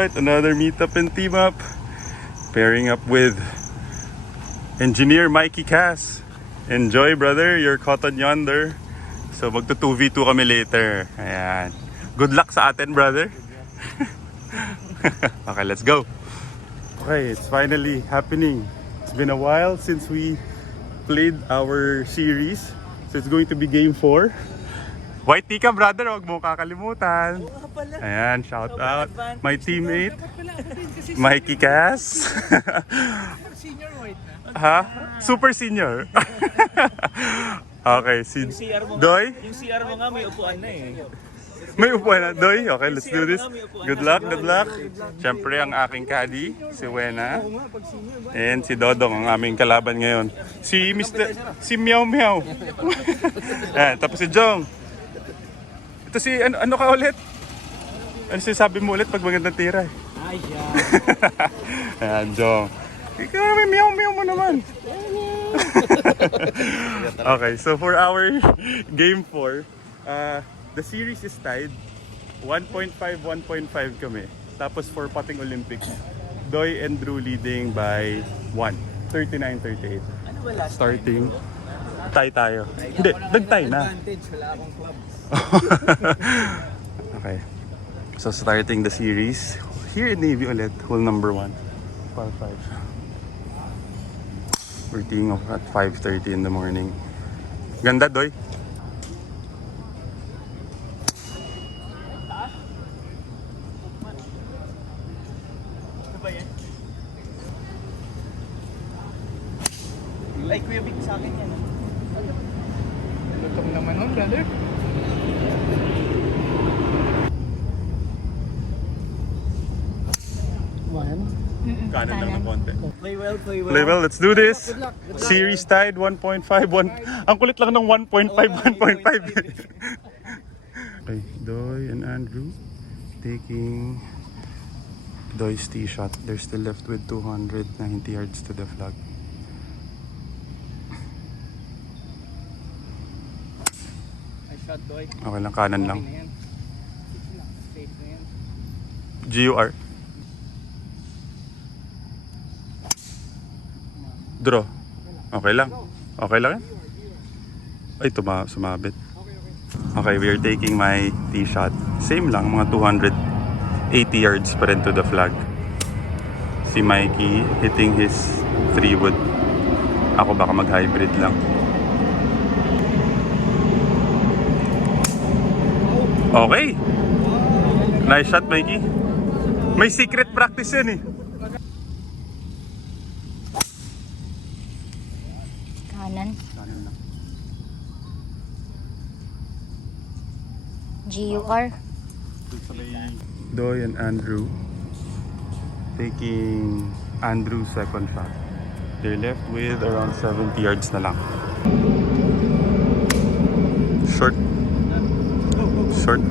Alright, another meetup and team up. Pairing up with Engineer Mikey Cass. Enjoy, brother. You're caught on yonder. So magto 2v2 kami later. Ayan. Good luck sa atin, brother. Okay, let's go. Okay, it's finally happening. It's been a while since we played our series. So it's going to be game 4. White tea ka, brother. Huwag mo kakalimutan. Ayan, shout out. My teammate, Mikey Cass. Senior white na? Ha? Super senior. Okay, si Doy. Yung CR mo nga may upuan na eh. May upuan na. Doy, okay, let's do this. Good luck, good luck. Siyempre, ang aking caddy, si Wena. And si Dodong, ang aming kalaban ngayon. Si Meow Meow. Ayan, tapos si Jong. Ito si, ano ka ulit? Ano sabi mo ulit pag magandang tira? Ay, yeah. Ayan, Jong. Ikaw may Meow Meow mo naman. Okay, so for our game 4, the series is tied. 1.5, 1.5 kami. Tapos for Pating Olympics, Doy and Drew leading by 1. 39-38. Ano ba last Starting, tie tayo. Hindi, nag-tie na. advantage? Wala akong clubs. Okay. So starting the series, here in Navy ulit, hole number 1. Par 5. We're teeing off at 5:30 in the morning. Ganda, Doy. Ano ba yan? Like Kuya Big sa akin yan. Lutong naman nun, brother. Kanan lang ng konti. Play well, play well. Play well, let's do this. Series tied 1.5. Ang kulit lang ng 1.5, 1.5. Okay, Doy and Andrew taking Doy's tee shot. They're still left with 290 yards to the flag. I shot Doy. Okay lang, kanan lang. Okay na yan. Safe na yan. GUR. Draw. Okay lang. Okay lang yan. Ay, sumabit. Okay, we are taking my tee shot. Same lang, mga 280 yards pa rin to the flag. Si Mikey hitting his 3-wood. Ako baka mag-hybrid lang. Okay. Nice shot, Mikey. May secret practice yan eh. Kanan. GUR. Doy and Andrew taking Andrew's second shot. They're left with around 70 yards na lang. Short. Short.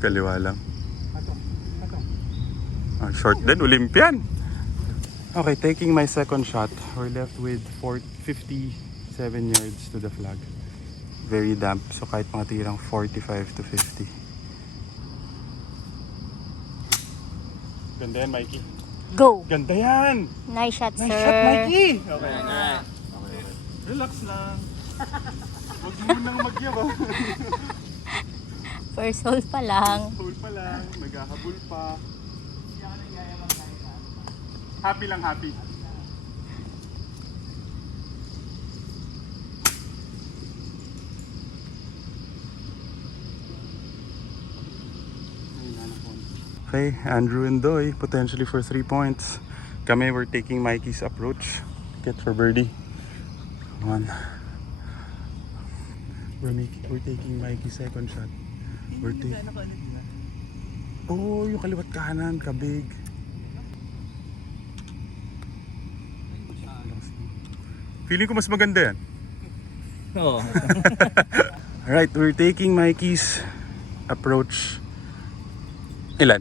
Kaliwa lang. Short din, Olympian. Okay, taking my second shot. We're left with 57 yards to the flag. Very damp, so kahit mga tirang 45 to 50. Ganda yan, Mikey. Go! Ganda yan! Nice shot, Nice sir. shot, Mikey! Okay na. Relax lang. Huwag mo nang magyaba. First hole pa lang. Hole pa lang, naghahabol pa. Happy lang, happy. Okay, Andrew and Doy potentially for 3 points. Kami, we're taking Mikey's approach. Get for birdie. Come on. We're taking Mikey's second shot. We're taking... Oh, yung kaliwat kanan, kabig. Feeling ko mas maganda yan. Oo. Alright, we're taking Mikey's approach. Ilan?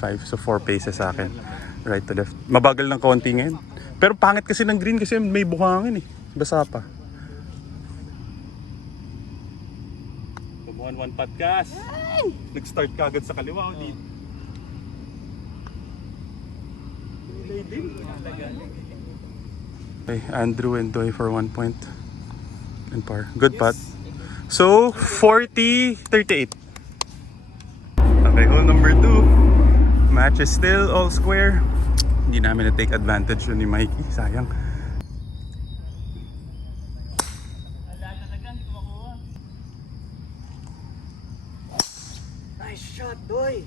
5. So 4 paces sa akin. Right to left. Mabagal ng konti ngayon. Pero pangit kasi ng green kasi may buhangin eh. Basa pa. Come on, one podcast. Nag-start ka agad sa kaliwa. Oh. Okay, Andrew and Doy for 1 point. And par. Good putt. So, 40-38. Okay, hole number 2. Match is still all square. Hindi namin na-take advantage yun ni Mikey. Sayang. Nice shot, Doy!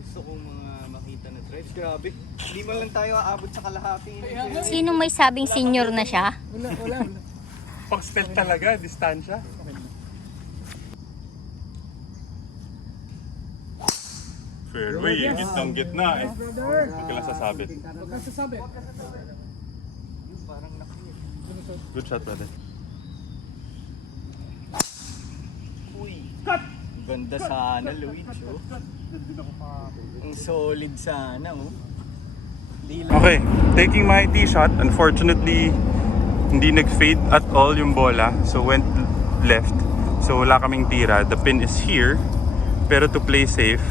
Gusto kong mga makita na drives. Grabe. Hindi man lang tayo aabot sa kalahati. Sino may sabing senior na siya? Wala. Pang-step talaga, distansya. Fairway, gitnang gitna eh. Huwag ka lang sasabit. Parang nakita. Good shot, brother. Uy! Ganda sana, Luigi. Oh. Ang solid sana, oh. Di lang. Okay, taking my tee shot. Unfortunately, hindi nag-fade at all yung bola. So went left. So wala kaming tira. The pin is here. Pero to play safe,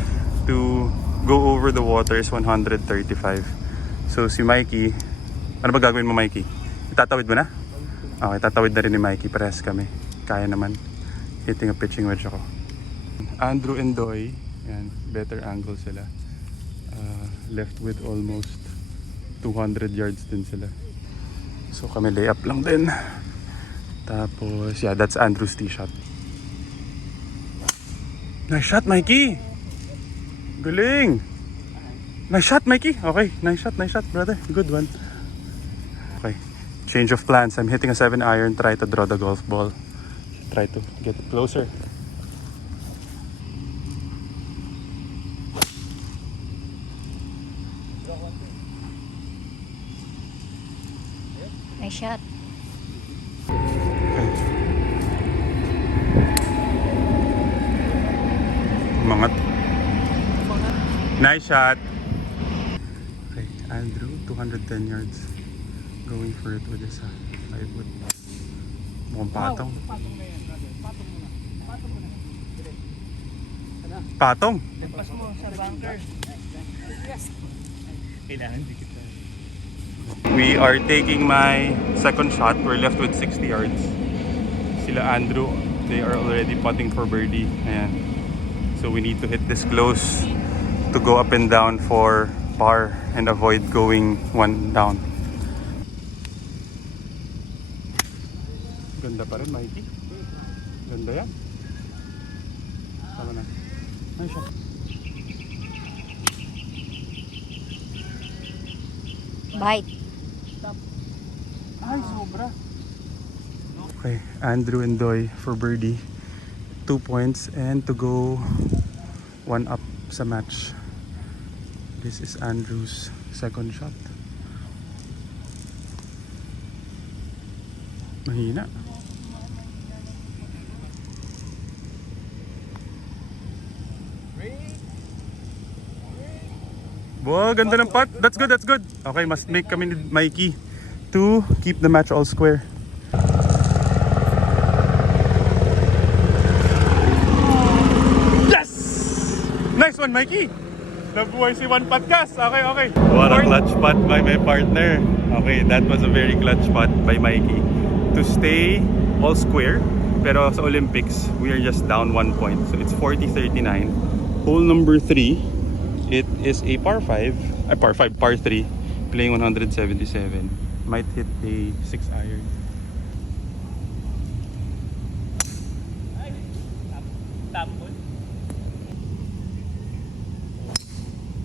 to go over the water is 135. So si Mikey, ano ba gagawin mo, Mikey? Itatawid mo na? Okay, tatawid na rin ni Mikey. Parehas kami. Kaya naman. Hitting a pitching wedge ako. Andrew and Doy, yan, better angle sila. Left with almost 200 yards din sila. So kami layup lang din. Tapos, yeah, that's Andrew's tee shot. Nice shot, Mikey! Galing! Nice shot, Mikey! Okay, nice shot, brother. Good one. Okay, change of plans. I'm hitting a 7-iron, try to draw the golf ball. Try to get it closer. Nice shot. Umangat. Nice shot. Okay, Andrew, 210 yards. Going for it with his 5-wood. Mukhang patong. Patong? Pas mo sa bunker. Kailangan dikit lang. We are taking my second shot. We're left with 60 yards. Sila Andrew, they are already putting for birdie. Ayan. So we need to hit this close to go up and down for par and avoid going one down. Ganda pa rin, Mikey. Ganda yan. Tama na. Nice shot. Bite. Ay, sobra. Okay, Andrew and Doy for birdie. 2 points and to go 1 up sa match. This is Andrew's second shot. Mahina. Wow, ganda ng putt. That's good, that's good. Okay, must make kami ni Mikey to keep the match all square. Yes! Nice one, Mikey! Nabuhay si One Podcast. Okay, okay. What a clutch putt by my partner. Okay, that was a very clutch putt by Mikey. To stay all square, pero sa Olympics, we are just down 1 point. So it's 40-39. Hole number 3. It is a par 3, playing 177. Might hit a 6-iron. Tapon.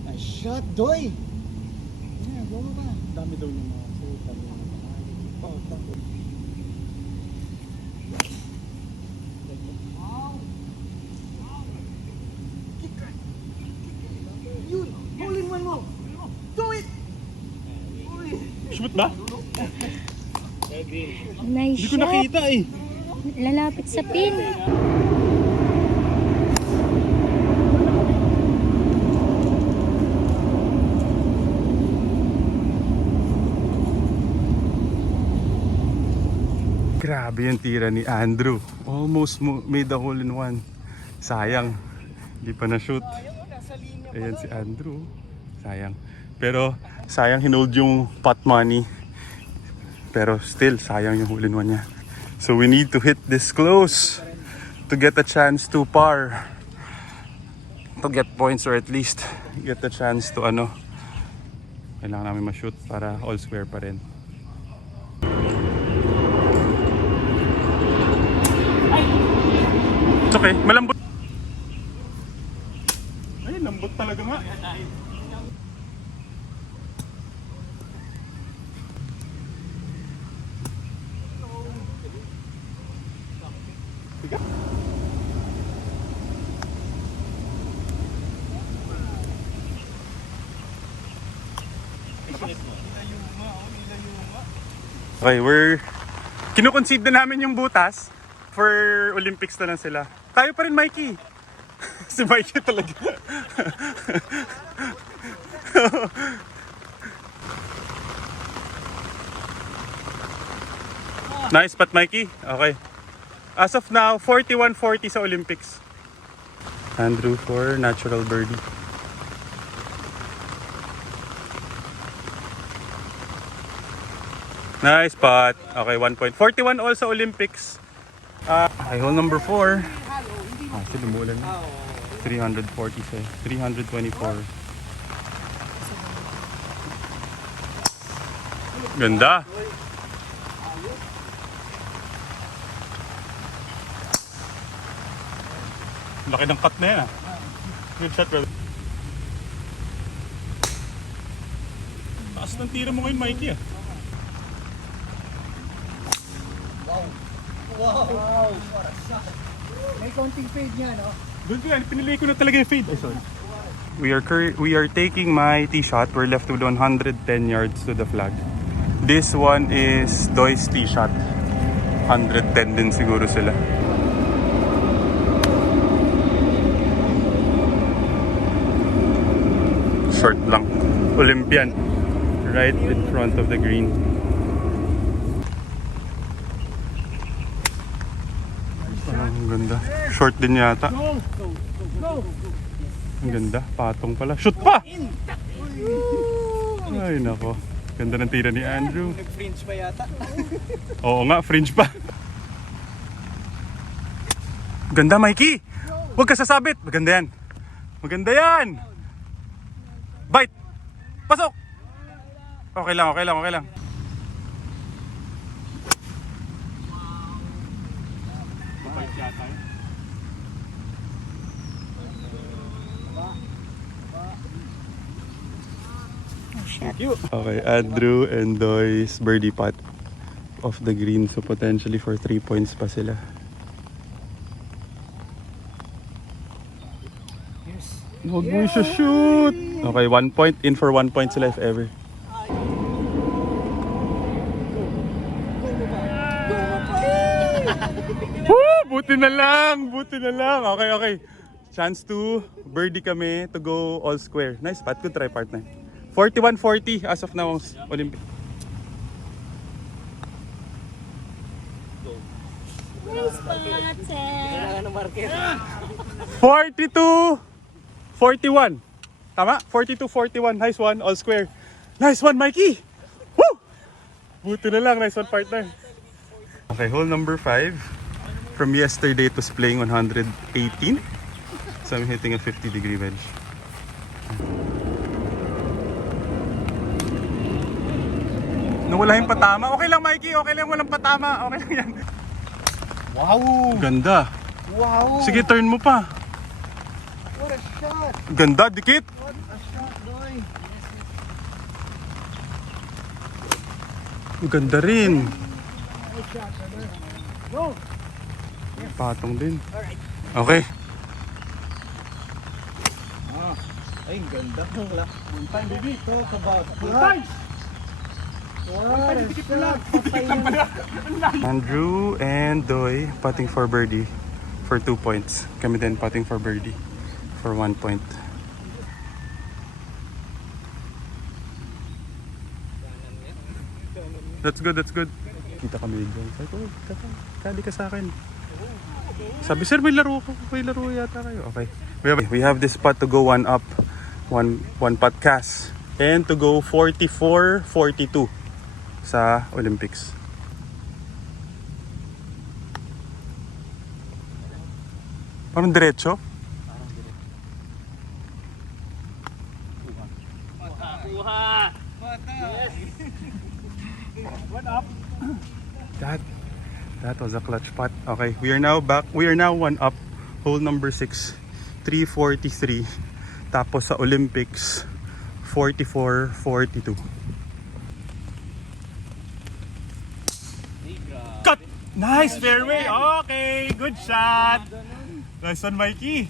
Nice shot, Doy! Yeah, go ba? Dami daw yung mga puta. Oh, tapon. Yun! Hole in one mo! Do it! Shoot ba? Nice Hindi ko shot. nakita eh. Lalapit sa pin. Grabe yung tira ni Andrew. Almost made the hole in one. Sayang. Hindi pa na-shoot. Ayan si Andrew. Sayang. Pero sayang hinold yung pot money. Pero still, sayang yung hole in one niya. So we need to hit this close to get a chance to par. To get points or at least get a chance to ano. Kailangan namin ma-shoot para all square pa rin. It's okay, malambot. Ay, lambot talaga nga. Okay, kinukoncede na namin yung butas for Olympics na lang sila. Tayo pa rin, Mikey. Si Mikey talaga. Nice spot, Mikey. Okay. As of now, 41-40 sa Olympics. Andrew for natural birdie. Nice spot. Okay, 1 point. 41 all sa Olympics. Hole number 4. Kasi lumulan. 340 siya. 324. Ganda. Laki ng cut na yan. Good shot, brother. Taas ng tira mo ngayon, Mikey. Wow! What a shot! May konting fade niya, no? Good yan. Pinili ko na talaga yung fade. Ay, sorry. We are taking my tee shot. We're left with 110 yards to the flag. This one is Doy's tee shot. 110 din siguro sila. Short lang. Olympian. Right in front of the green. Ang ganda. Short din yata. Ang ganda. Patong pala. Shoot pa! Ay nako. Ganda ng tira ni Andrew. Nag-fringe pa yata. Oo nga, fringe pa. Ganda, Mikey! Huwag ka sasabit. Maganda yan. Maganda yan! Bite! Pasok! Okay lang, okay lang, okay lang. Okay, Andrew and Doy's birdie putt off the green, so potentially for 3 points pa sila. Huwag mo siya shoot! Okay, 1 point. In for 1 point sila if ever. Woo! Buti na lang! Buti na lang! Okay, okay. Chance to birdie kami to go all square. Nice spot. Good try, partner. 41-40 as of now, Olympic. Nice spot, Kailangan ng market. 42-41. Tama? 42-41. Nice one. All square. Nice one, Mikey! Woo! Buti na lang. Nice one, partner. Okay, hole number 5. From yesterday, it was playing 118. So I'm hitting a 50-degree wedge. Nawala yung patama. Okay lang, Mikey. Okay lang, walang patama. Okay lang yan. Wow! Ganda. Wow! Sige, turn mo pa. What a shot! Ganda, dikit. What a shot, Doy! Ganda rin. Nice shot, brother. Go! Patong din. Okay. Ay, ganda. One time, baby. Talk about flat. What a shot! Andrew and Doy putting for birdie for 2 points. Kami din putting for birdie for 1 point. That's good, that's good. Kita kami dyan. Sabi ko, kali ka sa akin. Sabi, sir, may laro ko. May laro yata kayo. Okay. We have this spot to go one up. One putt cast. And to go 44-42 sa Olympics. Parang diretso. That was a clutch putt. Okay, we are now back. We are now one up. Hole number 6, 343. Tapos sa Olympics, 44-42. Cut! Nice fairway. Okay, good shot. Nice one, Mikey.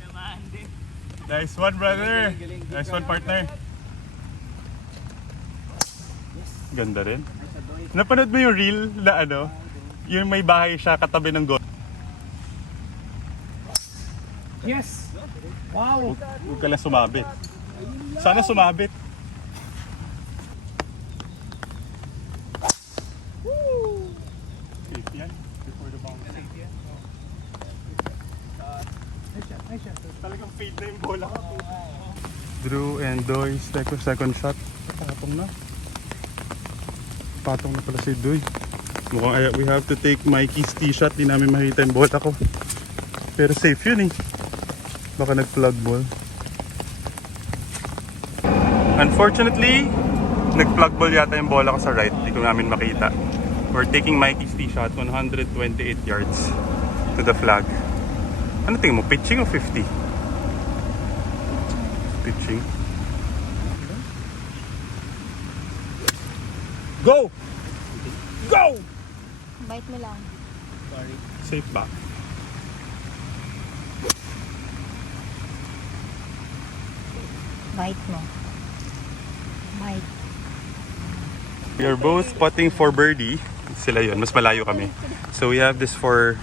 Nice one, brother. Nice one, partner. Ganda rin. Napanood mo yung reel na ano? Yung may bahay siya katabi ng goal. Yes! Wow! Huwag ka lang sumabit. Sana sumabit. Safe yan. Before the bounce. Nice shot. Talagang fade na yung bola. Drew and Doy, second shot. Patong na. Patong na pala si Doy. Mukhang we have to take Mikey's tee shot. Di namin makita yung bola ko. Pero safe yun eh. Baka nag-plug ball. Unfortunately, nag-plug ball yata yung bola ko sa right. Hindi ko namin makita. We're taking Mikey's tee shot 128 yards to the flag. Ano tingin mo? Pitching o 50? Pitching. Go! Go! Bite mo lang. Safe back. Bite mo. Bite. We are both putting for birdie. Sila yun, mas malayo kami. So we have this for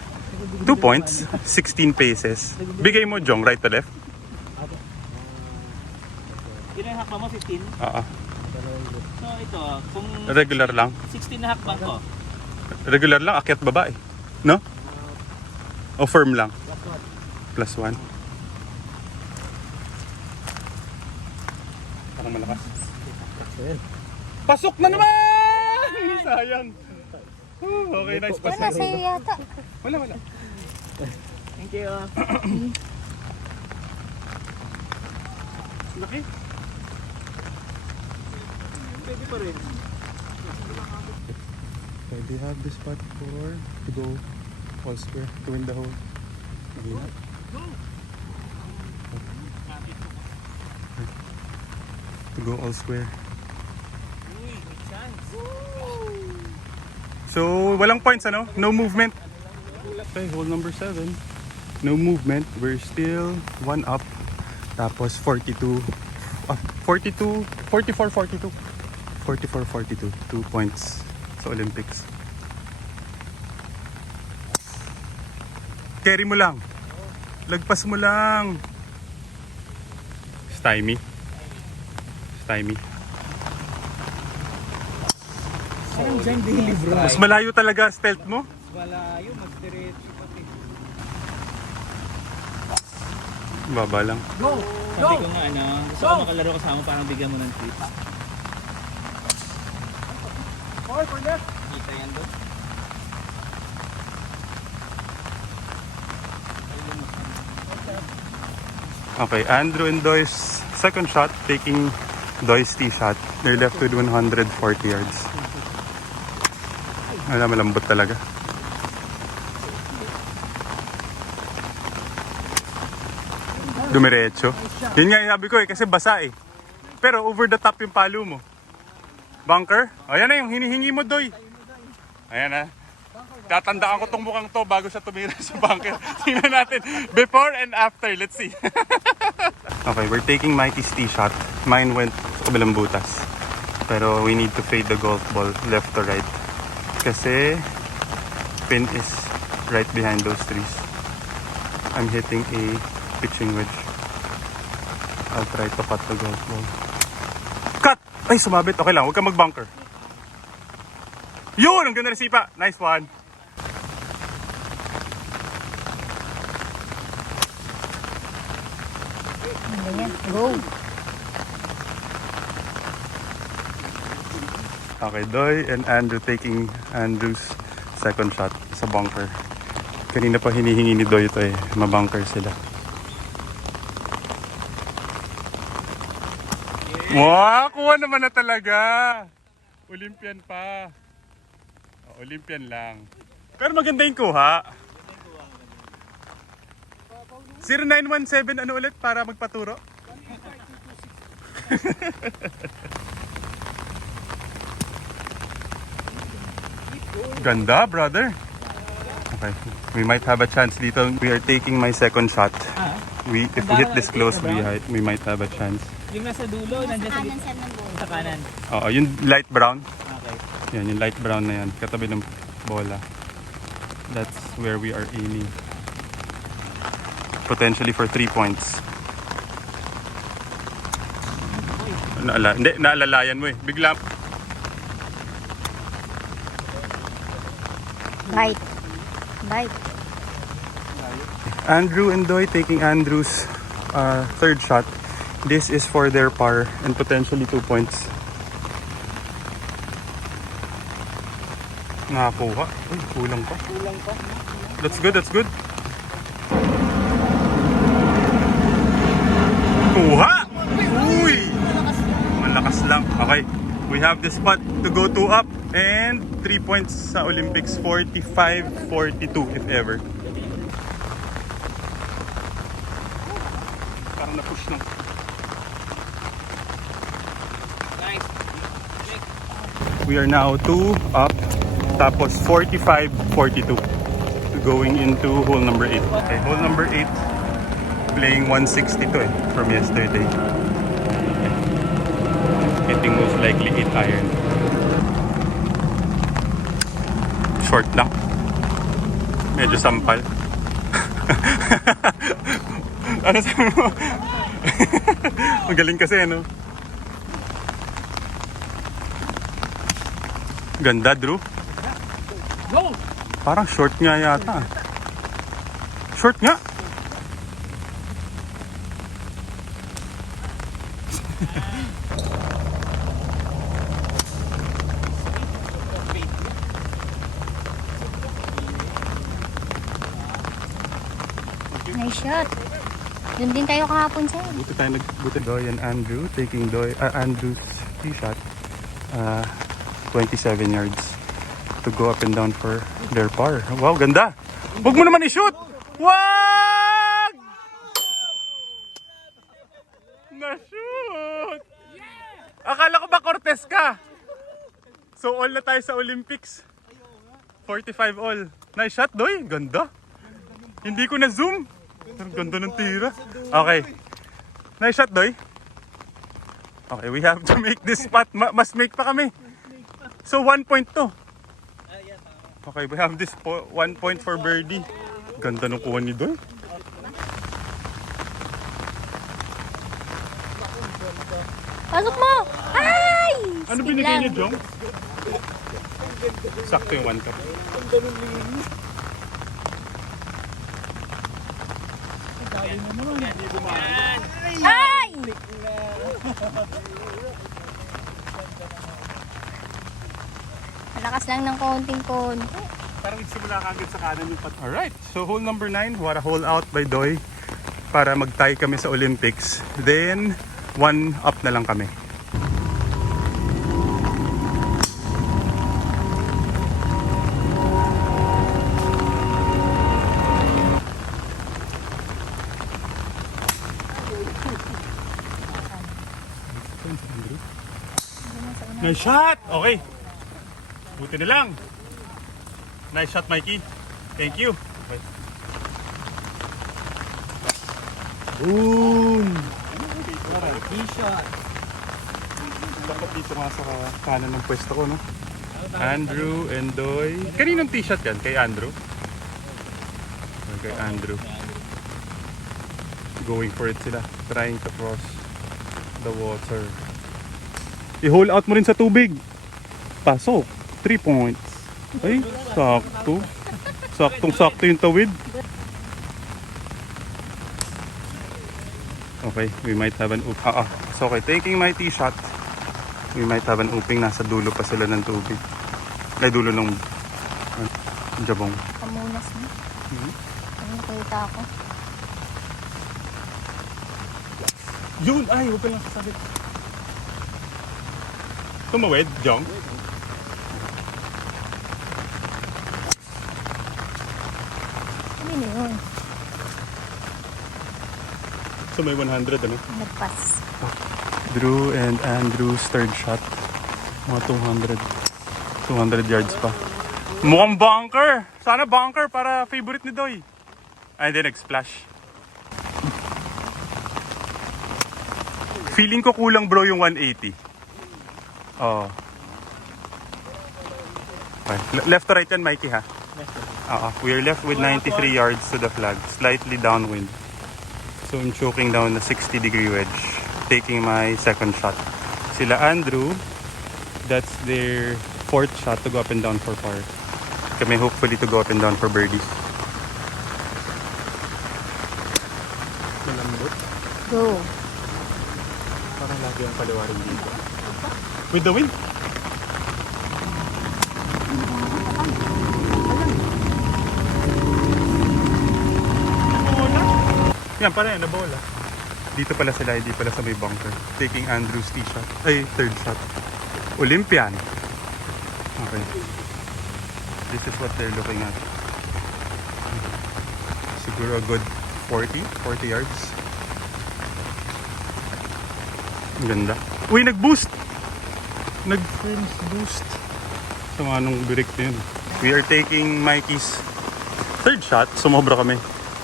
2 points, 16 paces. Bigay mo, Jong, right to left? Ilan yung hakbang mo? 15? Oo. So ito, kung Regular lang. 16 na hakbang ko, Regular lang, akyat baba eh. No? O firm lang? Plus 1. Parang malakas. Pasok na naman! Sayang. Okay, nice pass. Wala sa'yo yata. Wala. thank you. Laki. Pwede pa rin. Okay, do you have the spot for to go all square to win the hole? Mahina. To go all square. So, walang points ano? No movement. Okay, hole number 7. No movement. We're still 1 up. Tapos 42. 42. 44-42. 44-42. 2 points sa Olympics. Carry mo lang. Lagpas mo lang. Stymie. Parang dyan daily bro. Mas malayo talaga stealth mo. Malayo, mas diretso pati. Baba lang. Go! Sabi ko nga ano, gusto ko makalaro kasama parang bigyan mo ng tips. For left! Kita yan doon. Okay, Andrew and Doy's second shot, taking Doy's tee shot. They're left with 140 yards. Malambot talaga. Dumiretso. Yun nga yung sabi ko eh, kasi basa eh. Pero over the top yung palo mo. Bunker? Ayan na yung hinihingi mo, Doy. Ayan na. Tatandaan ko tong mukhang to bago siya tumira sa bunker. Tingnan natin. Before and after. Let's see. Okay, we're taking Mikey's tee shot. Mine went sa kabilang butas. Pero we need to fade the golf ball left to right. Kasi pin is right behind those trees. I'm hitting a pitching wedge. I'll try to cut the golf ball. Cut! Ay, sumabit. Okay lang, huwag kang mag-bunker. Yun! Ang ganda na sipa. Nice one. Ganyan. Go. Okay, Doy and Andrew taking Andrew's second shot sa bunker. Kanina pa hinihingi ni Doy ito eh. Mabunker sila. Wow! Kuha naman na talaga! Olympian pa. Oh, Olympian lang. Pero maganda yung kuha. 0917 ano ulit para magpaturo? Ganda, brother. Okay, we might have a chance dito. We are taking my second shot. If we hit this close, we might have a chance. Yung nasa dulo, nandiyan sa Kanan side ng bola. sa kanan. Oo, yung light brown. Okay. Yan, yung light brown na yan. Katabi ng bola. That's where we are aiming. Potentially for 3 points. Naalalayan mo eh. Bigla. Bite. Bite. Andrew and Doy taking Andrew's third shot. This is for their par and potentially 2 points. Nakakuha. Uy, kulang pa. That's good, that's good. Kuha! Uy! Malakas lang. Okay. We have the spot to go 2 up and 3 points sa Olympics. 45-42 if ever. Parang na-push lang. We are now 2 up, tapos 45-42 going into hole number 8. Okay, hole number 8, playing 162 from yesterday. Okay. Hitting most likely 8 iron. Short lang. Medyo sampal. Ano sabi mo? Magaling kasi, no? Ganda, Drew. Go! Parang short nga yata. Short nga. Nice shot. Doon din tayo kahapon sir. Buti Doy and Andrew taking Andrew's tee shot. 27 yards to go up and down for their par. Wow, ganda. Huwag mo naman i-shoot. Wag! Na-shoot! Akala ko ba Cortez ka? So all na tayo sa Olympics. 45 all. Nice shot, Doy. Ganda. Hindi ko na zoom. Ang ganda ng tira. Okay. Nice shot, Doy. Okay, we have to make this spot. Mas make pa kami. So 1 point to. Okay, we have this 1 point for birdie. Ganda ng kuha ni Doy. Pasok mo! Ay! Ano Speed binigay lang. niyo, Jong? Sakto yung 1 cup. Ay! Malakas lang ng konting-konti. Parang nagsimula ka agad sa kanan yung pat. Alright, so hole number 9, what a hole out by Doy para mag-tie kami sa Olympics. Then, 1 up na lang kami. Nice shot! Okay. Buti na lang. Nice shot, Mikey. Thank you. Okay. Boom! T-shot. Dapat dito nga sa kanan ng pwesto ko, no? Andrew and Doy. Kaninong t-shirt yan? Kay Andrew? Or kay Andrew. Going for it sila. Trying to cross the water. I-hole out mo rin sa tubig. Pasok. 3 points. Ay, sakto. Saktong-sakto yung tawid. Okay, we might have an oop. So okay, taking my tee shot. We might have an ooping. Nasa dulo pa sila ng tubig. Ay, dulo ng jabong. Kamunas na. Ano nakita ako? Yun! Ay, huwag ka lang sasabit. Tumawid, Jong. Ano yun? So may 100 ano? Nagpas. Drew and Andrew's third shot. Mga 200. 200 yards pa. Mukhang bunker! Sana bunker para favorite ni Doy. Ay, hindi, nag-splash. Feeling ko kulang bro yung 180. Oh. Okay. Left to right yan, Mikey ha? We are left with 93 yards to the flag. Slightly downwind. So I'm choking down the 60-degree wedge. Taking my second shot. Sila Andrew, that's their fourth shot to go up and down for par. Kami hopefully to go up and down for birdies. Malambot. Go. Parang lagi ang paliwarin dito. With the wind. Yan, parang yan, nabola. Dito pala sila, hindi pala sa may bunker. Taking Andrew's tee shot. Ay, third shot. Olympian. Okay. This is what they're looking at. Siguro a good 40 yards. Ang ganda. Uy, nag-boost! Nag-first boost. Sama nung break na yun. We are taking Mikey's third shot. Sumobra kami.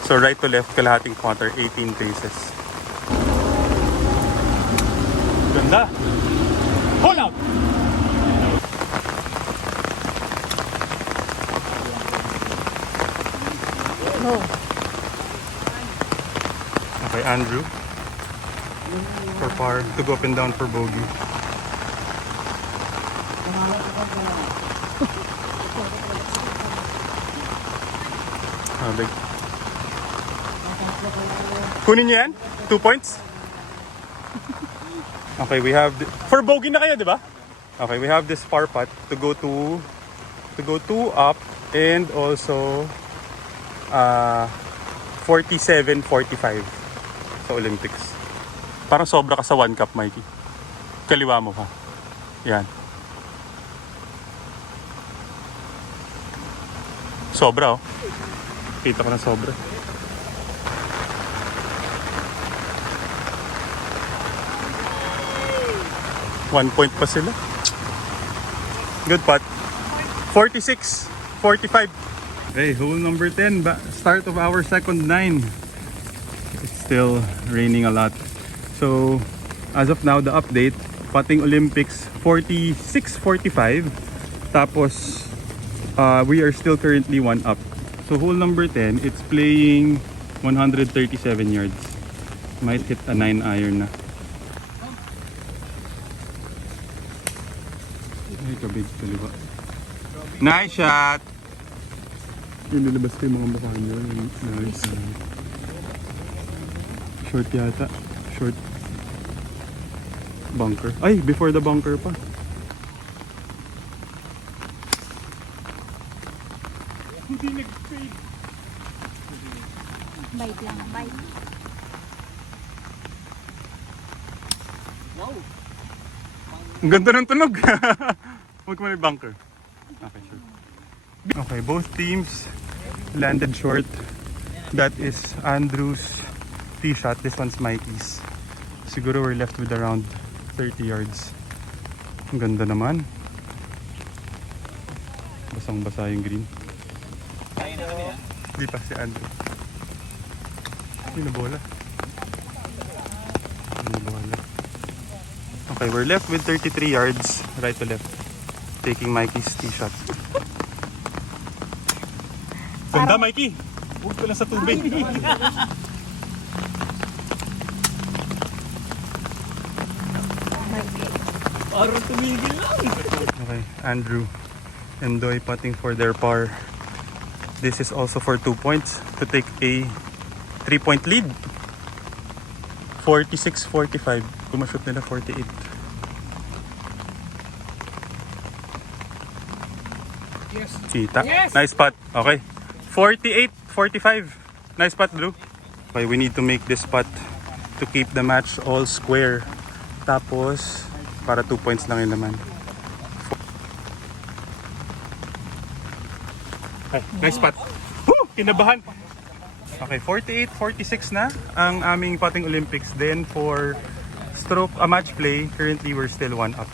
So right to left, kalahating quarter, 18 paces. Ganda! Hold up! Go. Okay, Andrew. For par, to go up and down for bogey. Big. Kunin niyo yan? 2 points? Okay, we have... For bogey na kayo, di ba? Okay, we have this par putt to go two up and also 47-45 sa Olympics. Parang sobra ka sa 1 cup, Mikey. Kaliwa mo ka. Yan. Sobra, oh. Kita ko na sobra. One point pa sila. Good putt. 46, 45. Okay, hole number 10. Start of our second 9. It's still raining a lot. So, as of now, the update, putting Olympics 46-45. Tapos, we are still currently 1 up. So, hole number 10, it's playing 137 yards. Might hit a 9 iron na. Ay, kabig kaliwa. Nice shot! Yung nilabas ko yung mga mukha nyo. Nice. Short yata. Short. Bunker. Ay, before the bunker pa. Hindi nag-fade. Bite lang, bite. Wow! Ang ganda ng tunog. Huwag mo may bunker. Okay, sure. Okay, both teams landed short. That is Andrew's tee shot. This one's Mikey's. Siguro we're left with around 30 yards. Ang ganda naman. Basang-basa yung green. Di pa si Andrew. Hindi na bola. Okay, we're left with 33 yards right to left. Taking Mikey's tee shot. Ganda, Mikey! Huwag ko lang sa tubig. Parang tumigil lang. Okay, Andrew and Doy putting for their par. This is also for 2 points to take a 3-point lead. 46-45. Kumashoot nila 48. Yes. Kita. Yes! Nice spot. Okay. 48-45. Nice spot, Drew. Okay, we need to make this spot to keep the match all square. Tapos, para 2 points lang yun naman. Okay, nice spot. Woo! Kinabahan. Okay, 48-46 na ang aming Putting Olympics. Then for stroke match play, currently we're still 1 up.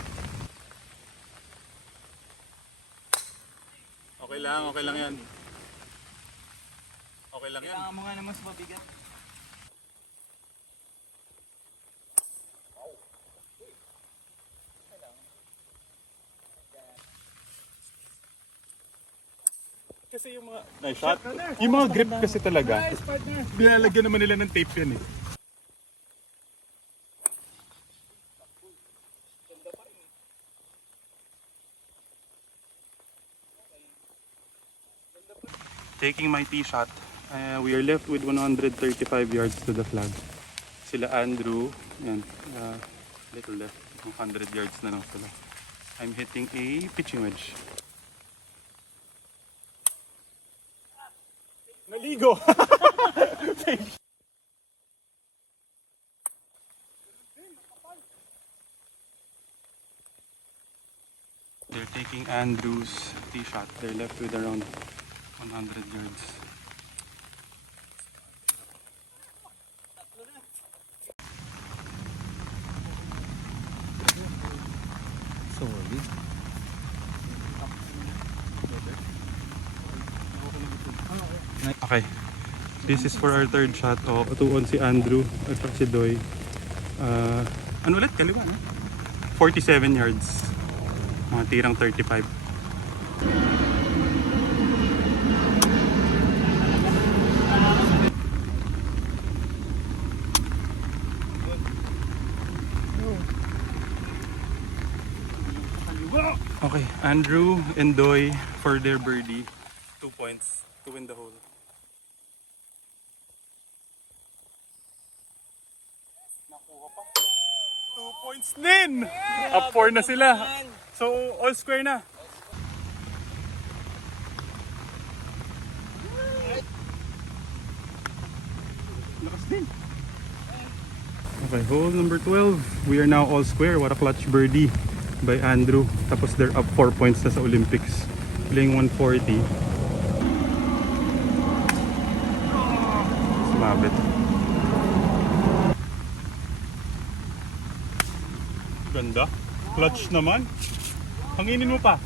Okay lang yan. Okay lang yan. Kailangan mo nga naman sa mabigat. Kasi yung mga nice shot, yung mga grip kasi talaga, Nice, partner. binalagyan naman nila ng tape yan eh. Taking my tee shot, we are left with 135 yards to the flag. Sila Andrew, yan, little left, 100 yards na lang sila. I'm hitting a pitching wedge. Naligo! They're taking Andrew's tee shot. They're left with around 100 yards. Solid. Okay. This is for our third shot. O, tuon si Andrew at saka si Doy. Ano ulit? Kaliwa, no? 47 yards. Mga tirang 35. Okay, Andrew and Doy for their birdie. 2 points to win the hole. Nakuha pa. 2 points din! Up 4 na sila. So, all square na. Lakas din. Okay, hole number 12. We are now all square. What a clutch birdie by Andrew. Tapos they're up 4 points na sa Olympics. Playing 140. Sumabit. Ganda. Clutch naman. Hanginin mo pa.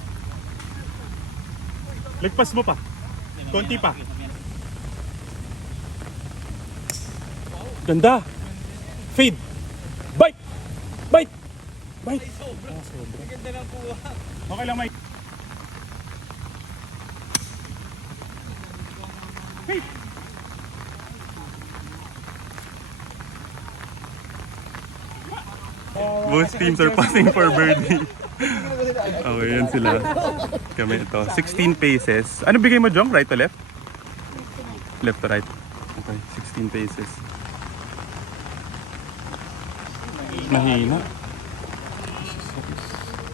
Lagpas mo pa. Konti pa. Ganda. Fade. Bite. Bite. Bite. Ganda ng kuha. Okay lang, Mike. Fade. Both teams are passing for birdie. Okay, yan sila. Kami ito. 16 paces. Ano bigay mo, Jong? Right to left? Left to right. Okay, 16 paces. Mahina.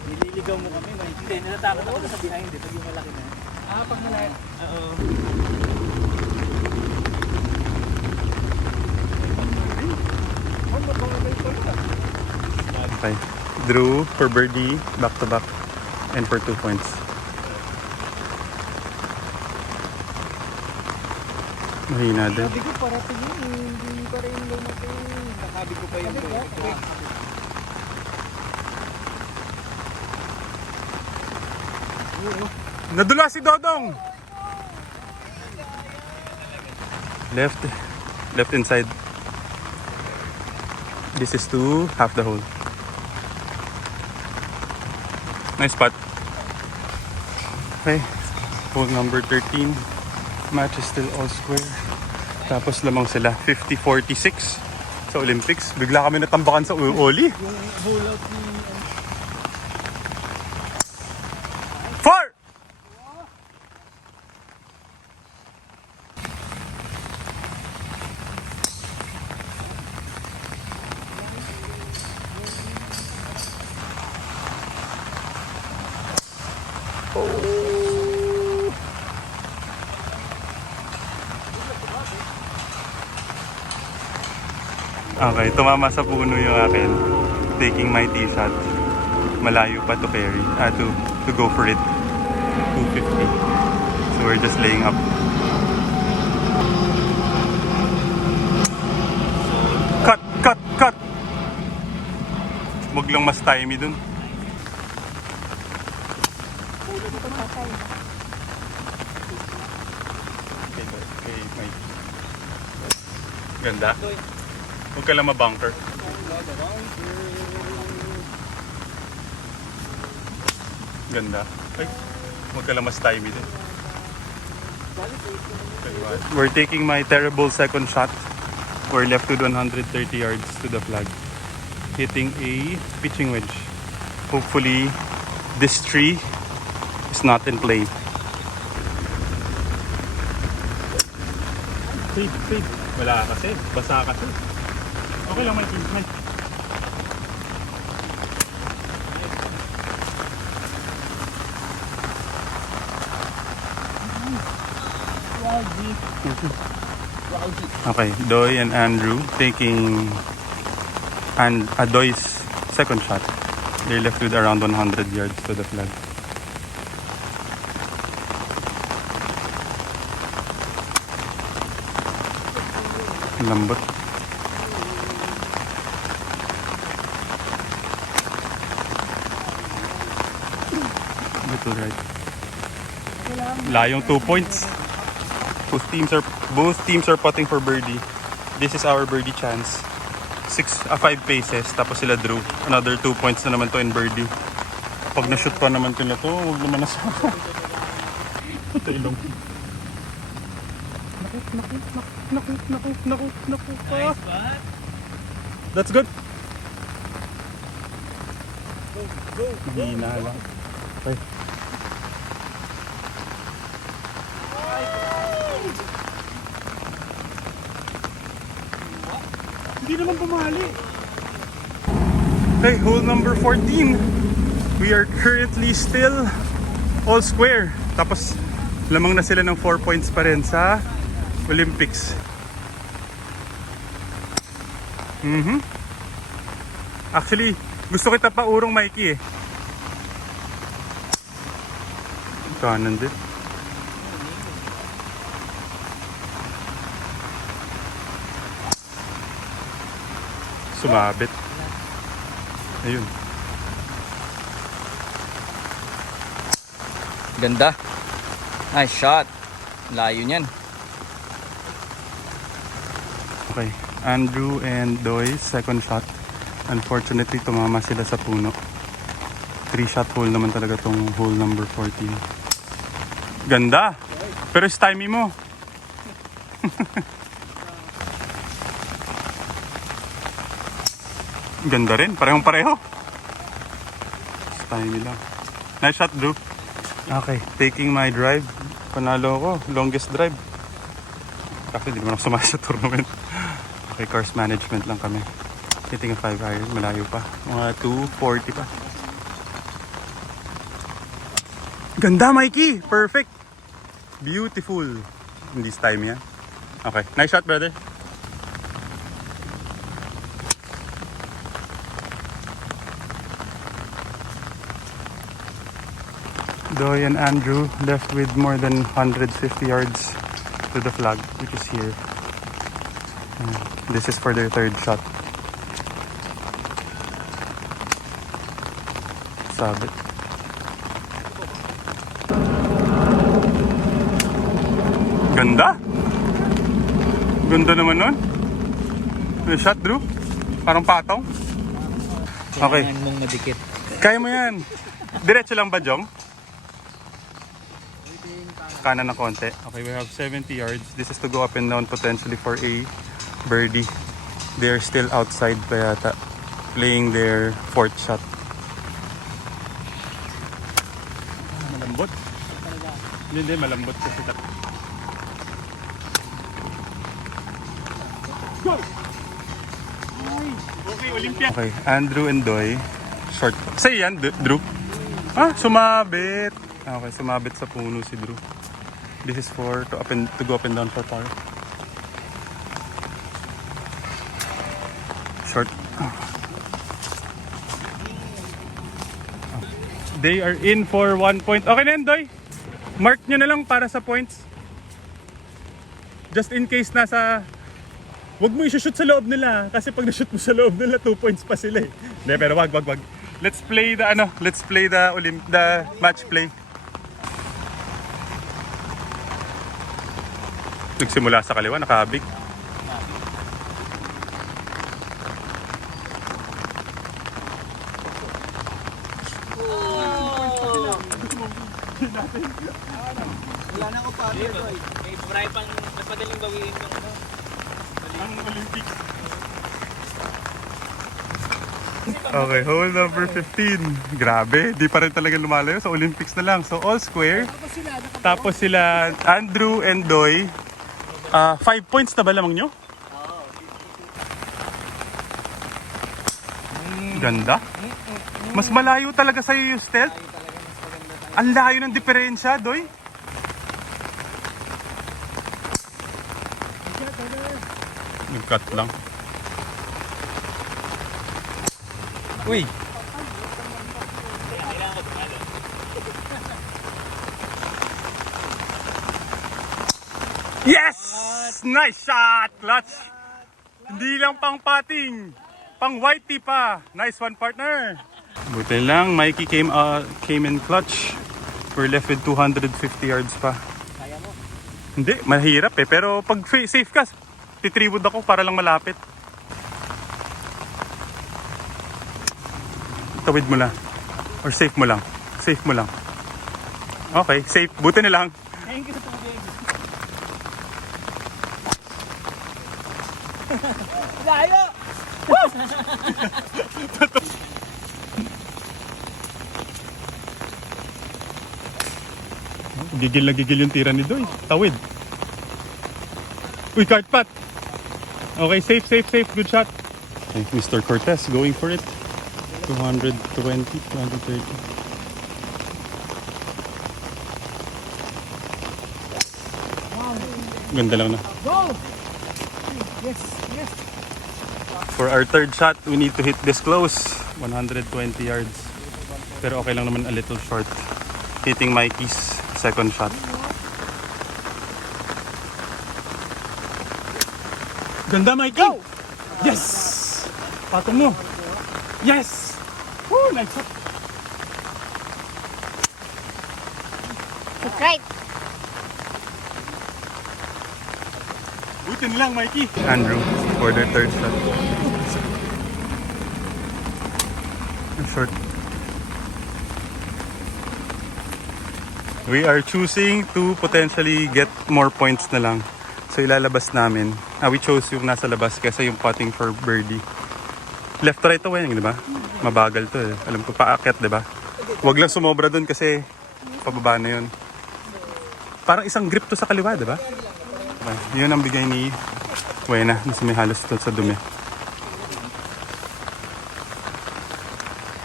Nililigaw mo kami. Hindi, natatakot ako sa behind. Pag yung malaki na. Pag malaki. Oo. Okay. Drew for birdie, back to back, and for 2 points. Mahina din. Sabi ko parating yun, hindi pa rin lumating. Nakabi ko pa yung bro. Nadula si Dodong! Left. Left inside. This is to half the hole. Nice spot. Okay. Hole number 13. Match is still all square. Tapos lamang sila. 50-46 sa Olympics. Bigla kami natambakan sa Oli. Yung hole out ni... Four! Okay, tumama sa puno yung akin. Taking my tee shot. Malayo pa to carry. To go for it. 250. So we're just laying up. Cut! Huwag lang mas timey dun. Okay, Mike. Ganda. Huwag ka lang mabunker. Ganda. Ay, huwag ka lang mas timey din. We're taking my terrible second shot. We're left with 130 yards to the flag. Hitting a pitching wedge. Hopefully, this tree is not in play. Fade. Wala kasi. Basa kasi. Okay lang, Mike. Okay, Doy and Andrew taking Doy's second shot. They're left with around 100 yards to the flag. Lambot. Little right. Layong 2 points. Both teams are putting for birdie. This is our birdie chance. 5 paces, tapos sila drew. Another 2 points na naman to in birdie. Pag na-shoot pa naman nila to, huwag naman nasama. Ito ilong. Naku. That's good. Go. Hina lang. Okay. Hindi naman pumali. Okay, hole number 14. We are currently still all square. Tapos lamang na sila ng 4 points pa rin sa Olympics. Actually, gusto kita pa urong, Mikey eh. Kanan din. Sumabit. Ayun. Ganda. Nice shot. Layo niyan. Okay. Andrew and Doy, second shot. Unfortunately, tumama sila sa puno. 3-shot hole naman talaga tong hole number 14. Ganda! Pero stymie mo. Ganda rin. Parehong-pareho. Stymie lang. Nice shot, Drew. Okay. Taking my drive. Panalo ako. Longest drive. Kasi di naman ako sumali sa tournament. Okay, course management lang kami. Hitting a 5 iron. Malayo pa. Mga 240 pa. Ganda, Mikey! Perfect! Beautiful! In this time, yan. Okay. Nice shot, brother. Doy and Andrew left with more than 150 yards to the flag, which is here. And this is for their third shot. Sabit. Ganda! Ganda naman nun. Nice shot, Drew. Parang patong. Okay. Kailangan mong madikit. Kaya mo yan. Diretso lang ba, Jong? Kanan na konti. Okay, we have 70 yards. This is to go up and down potentially for a birdie. They're still outside pa yata. Playing their fourth shot. Malambot? Hindi, malambot kasi. Go! Okay, Olympia. Okay, Andrew and Doy. Short. Say yan, Drew. Ah, sumabit. Okay, sumabit sa puno si Drew. This is for to go up and down for par. Short. They are in for 1 point. Okay na yan, Doy. Mark nyo na lang para sa points. Just in case nasa... Huwag mo i-shoot sa loob nila. Kasi pag na-shoot mo sa loob nila, 2 points pa sila eh. Hindi, pero wag. Let's play the the match play. Nagsimula sa kaliwa, nakabig. Wala na ako pa. May buray pang mas madaling bawiin yung ano. Ang Olympics. Okay, hole number 15. Grabe, di pa rin talaga lumalayo. Sa Olympics na lang. So all square. Tapos sila Andrew and Doy. 5 points na ba lamang nyo? Ganda. Mas malayo talaga sa'yo yung stealth. Ang layo ng diferensya, Doy. Nag-cut lang. Uy! Yes! Nice shot! Clutch! Hindi lang pang patting. Pang whitey pa. Nice one, partner. Buti lang, Mikey came in clutch. We're left with 250 yards pa. Hindi, mahirap eh. Pero pag safe ka, titribod ako para lang malapit. Tawid mo lang. Or safe mo lang. Safe mo lang. Okay, safe. Buti na lang. Thank you sa tubig. Layo! Gigil na gigil yung tira ni Doy. Tawid. Uy, cart pat. Okay, safe. Good shot. Okay, Mr. Cortez going for it. 220, 230. Ganda lang na. Go! Yes. For our third shot, we need to hit this close. 120 yards. Pero okay lang naman, a little short. Hitting Mikey's second shot. Ganda, Mikey! Go! Yes! Patong mo! Yes! Woo! Nice shot! Shoot right. Butin lang, Mikey! Andrew for their third shot. Short. We are choosing to potentially get more points na lang. So ilalabas namin. We chose yung nasa labas kaysa yung putting for birdie. Left to right to winning, di ba? Mabagal to eh. Alam ko paakyat, di ba? Huwag lang sumobra dun kasi pababa na yun. Parang isang grip to sa kaliwa, di ba? Okay. Yun ang bigay ni Wena. Mas may halos to sa dumi.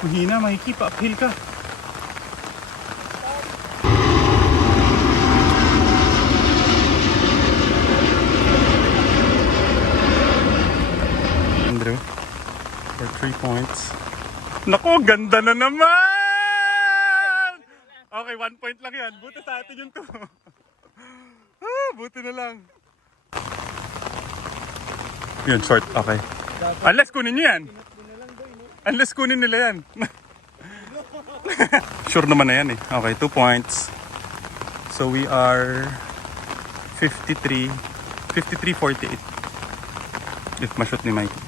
Mahina, Mikey. Pa-uphill ka. Andrew for 3 points. Naku, ganda na naman! Okay, 1 point lang yan. Buti sa atin yung 2. Buti na lang. Yun, short. Okay. Unless kunin nyo yan. Unless kunin nila yan. Sure naman na yan eh. Okay, 2 points. So we are 53-48. If ma-shoot ni Mikey.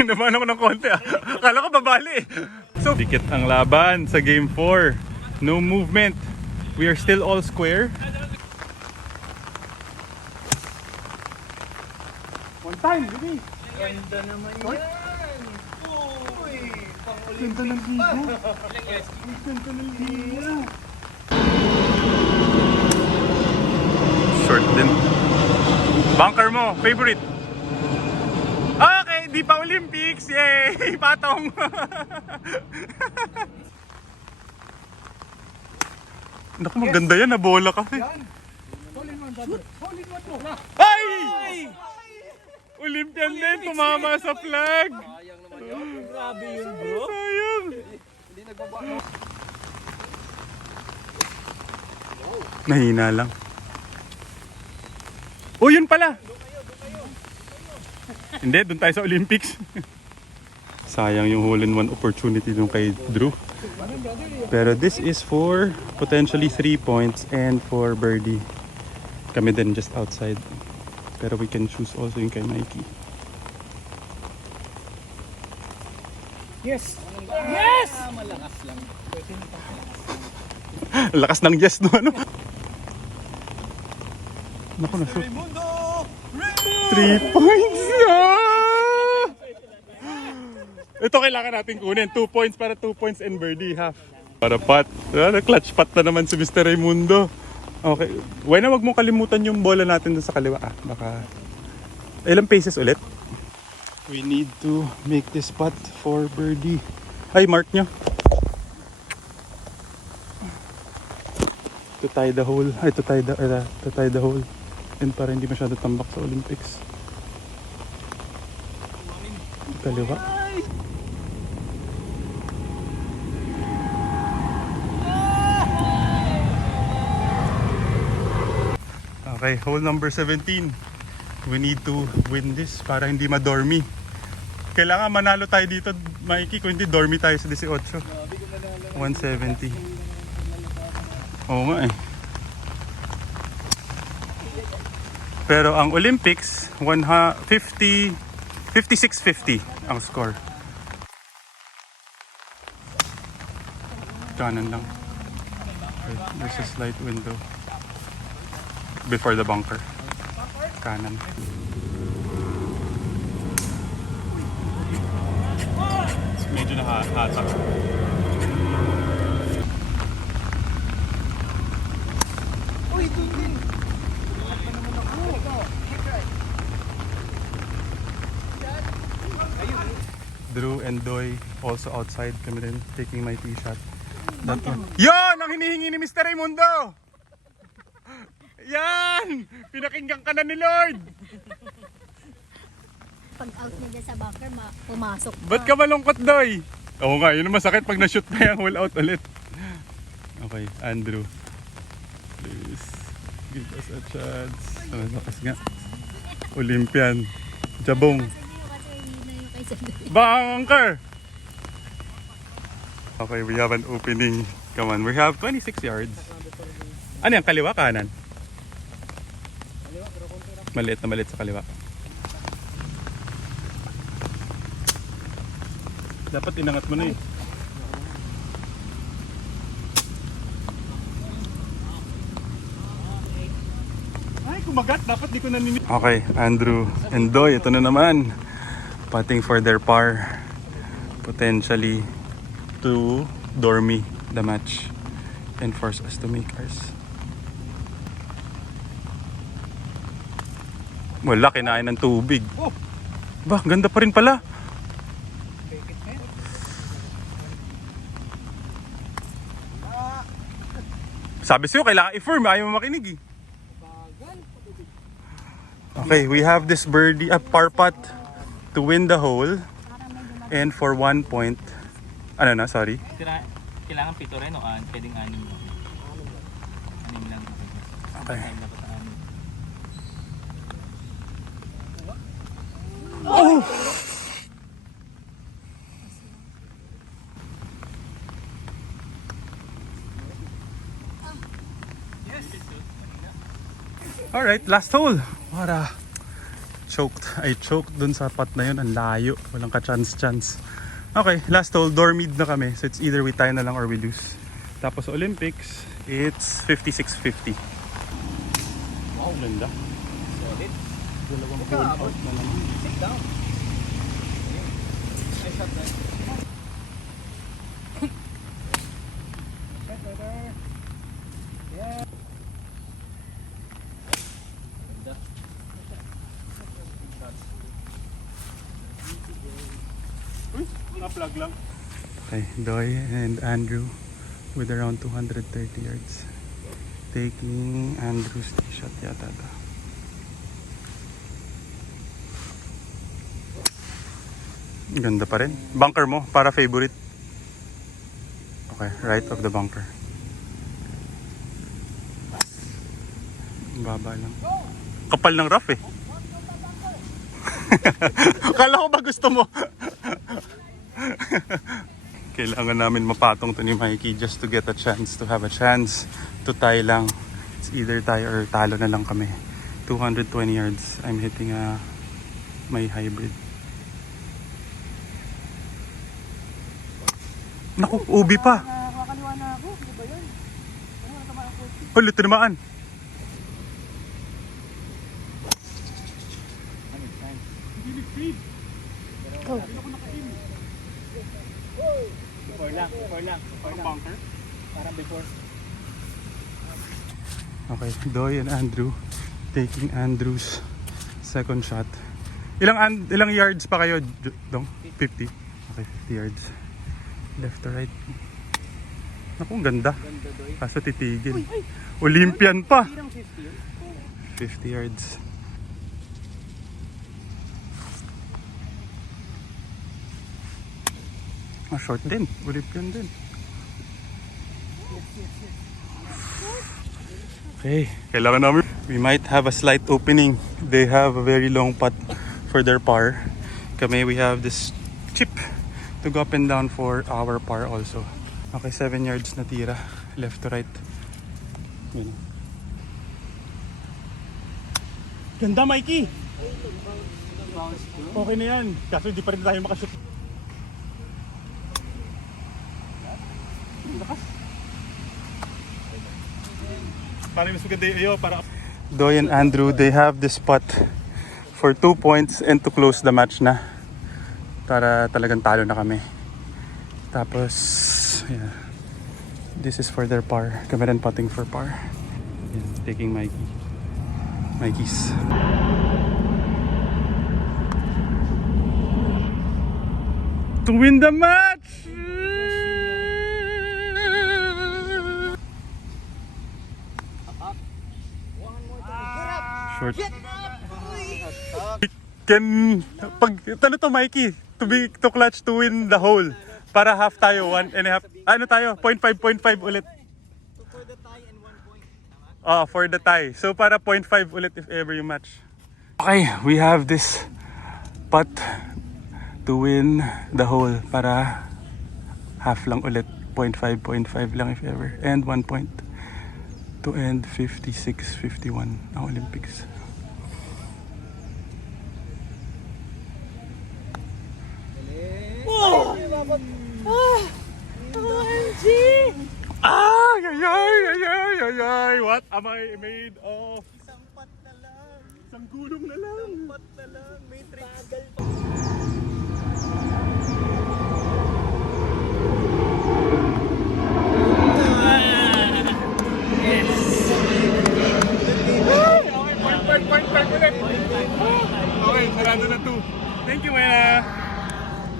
Kinabahan ako ng konti ah. Akala ko babali eh. So, dikit ang laban sa game 4. No movement. We are still all square. One time, baby. Ganda naman yan. Uy, Ganda ng ligo. Ganda ng ligo. Short din. Bunker mo, favorite. Okay, di pa Olympics. Yay! Patong. Naku, maganda yan. Nabola ka. Hole in one, brother. Hole in one mo. Ay! Olympian din, tumama sa flag. Grabe yun, bro. Sayang. Nahina lang. Oh, yun pala. Hindi, doon tayo sa Olympics. Sayang yung hole in one opportunity dun kay Drew. Pero this is for potentially 3 points and for birdie. Kami din just outside. Pero we can choose also yung kay Mikey. Yes! Lakas ng yes no ano. Naku na. 3 points! Ah! Ito kailangan natin kunin. 2 points para 2 points and birdie half. Para pat. Clutch pat na naman si Mr. Raimundo. Okay. Why na wag mong kalimutan yung bola natin dun sa kaliwa. Baka... Ilang paces ulit? We need to make this putt for birdie. Ay, mark nyo. To tie the hole. Ay, to tie the hole. And para hindi masyado tambak sa Olympics. Kaliwa. Okay, hole number 17. We need to win this para hindi ma-dormy. Kailangan manalo tayo dito, Mikey, kung hindi dormy tayo sa 18. 170. Oo nga eh. Pero ang Olympics, 56-50 ang score. Kanan lang. There's a slight window before the bunker. Kanan. Medyo nakahatak. Uy, ito din! Drew and Doy also outside. Kami rin taking my tee shot. That one. Yan! Ang hinihingi ni Mr. Raimundo! Yan! Pinakinggan ka na ni Lord! Pag out niya dyan sa bunker, pumasok pa. Ba't ka malungkot, Doy? Oo nga, yun ang masakit pag na-shoot pa yung hole out ulit. Okay, Andrew. Please, give us a chance. Oh, lakas nga. Olympian. Jabong. Bunker! Okay, we have an opening. Come on, we have 26 yards. Ano yan, kaliwa, kanan? Maliit na maliit sa kaliwa. Dapat inangat mo na eh. Ay, kumagat. Dapat di ko naninig. Okay, Andrew and Doy, ito na naman. Putting for their par. Potentially to dormy the match and force us to make ours. Wala, kinain ng tubig. Bah, ganda pa rin pala. Sabi sa'yo, kailangan i-firm. Ayaw mo makinig eh. Okay, we have this birdie, par putt to win the hole. And for 1 point. Ano na, sorry. Kailangan pito rin o pwedeng 6 lang. 6 lang. Okay. Oh! Alright, last hole. Para choked. I choked dun sa putt na yun. Ang layo. Walang ka-chance. Okay, last hole. Door mid na kami. So it's either we tie na lang or we lose. Tapos sa Olympics, it's 56-50. Wow, ganda. Solid. Dalawang hole out na lang. Sit down. I shot that. Na-plug lang. Okay, Doy and Andrew with around 230 yards. Taking Andrew's tee shot yata. Ganda pa rin. Bunker mo, para favorite. Okay, right of the bunker. Baba lang. Kapal ng rough eh. Kala ko ba gusto mo? Kailangan namin mapatong to ni Mikey just to get a chance, to have a chance to tie lang. It's either tie or talo na lang kami. 220 yards. I'm hitting a may hybrid. Naku, ubi pa. Nakakaliwa na ako. Ano ba yan? Ano na tama ako? Ulit, tinamaan. Go. Before lang. Parang before. Okay, Doy and Andrew taking Andrew's second shot. Ilang yards pa kayo, Dong? 50. Okay, 50 yards. Left to right. Naku, ang ganda. Kaso titigil. Olympian pa. 50 yards. Ah, short din. Olympian din. Okay, kailangan namin. We might have a slight opening. They have a very long putt for their par. Kami, we have this chip to go up and down for our par also. Okay, 7 yards na tira. Left to right. Yun. Ganda, Mikey! Okay na yan. Kaso hindi pa rin tayo makashoot. Parang mas maganda yung para... Doy and Andrew, they have this putt for 2 points and to close the match na. Para talagang talo na kami. Tapos, yeah. This is for their par. Kami rin putting for par. Yeah, taking Mikey's. To win the match! Short. Talo to Mikey, to clutch to win the hole. Para half tayo, 1.5. Ano tayo? 0.5 ulit. For the tie and 1 point. For the tie. So para 0.5 ulit if ever you match. Okay, we have this putt to win the hole. Para half lang ulit. 0.5 lang if ever. And 1 point. To end 56-51 ang Olympics. Whoa! OMG! Ay! What am I made of? Isang pat na lang. Isang gulong na lang. Isang pat na lang. May trigger. Okay, sarado na 2. Thank you, Wena.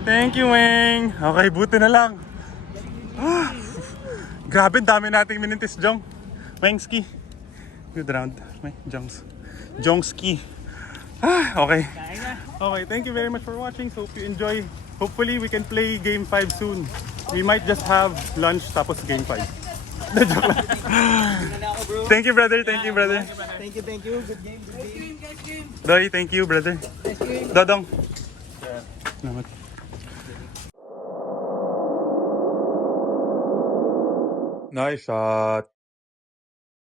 Thank you, Weng. Okay, buti na lang. Grabe, dami nating minintis, Jong. Wengski. Good round. Jongski. Okay. Okay, thank you very much for watching. So, hope you enjoy. Hopefully, we can play Game 5 soon. We might just have lunch tapos Game 5. Joke lang. Thank you, brother. Thank you, brother. Thank you. Good game. Doy, thank you, brother. Dodong. Salamat. Nice shot.